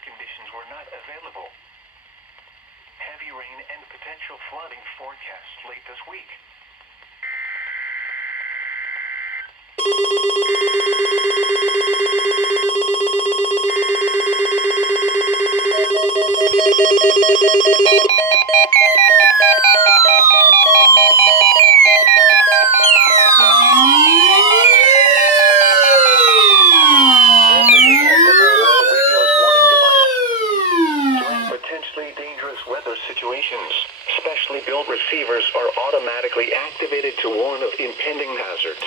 weather conditions were not available. Heavy rain and potential flooding forecast late this week. Potentially dangerous weather situations, specially built receivers are automatically activated to warn of impending hazards.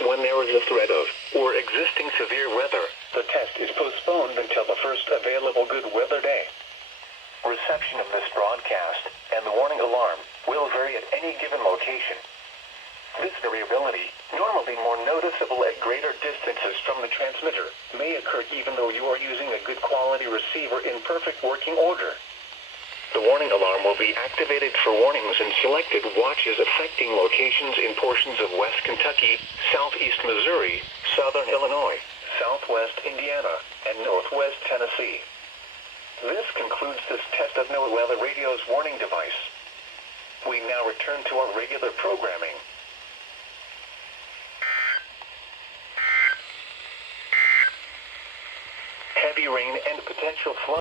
When there is a threat of or existing severe weather, the test is postponed until the first available good weather day. Reception of this broadcast and the warning alarm will vary at any given location. This variability, normally more noticeable at greater distances from the transmitter, may occur even though you are using a good quality receiver in perfect working order. The warning alarm will be activated for warnings in selected watches affecting locations in portions of West Kentucky, Southeast Missouri, Southern Illinois, Southwest Indiana, and Northwest Tennessee. This concludes this test of NOAA Weather Radio's warning device. We now return to our regular programming. Heavy rain and potential flood.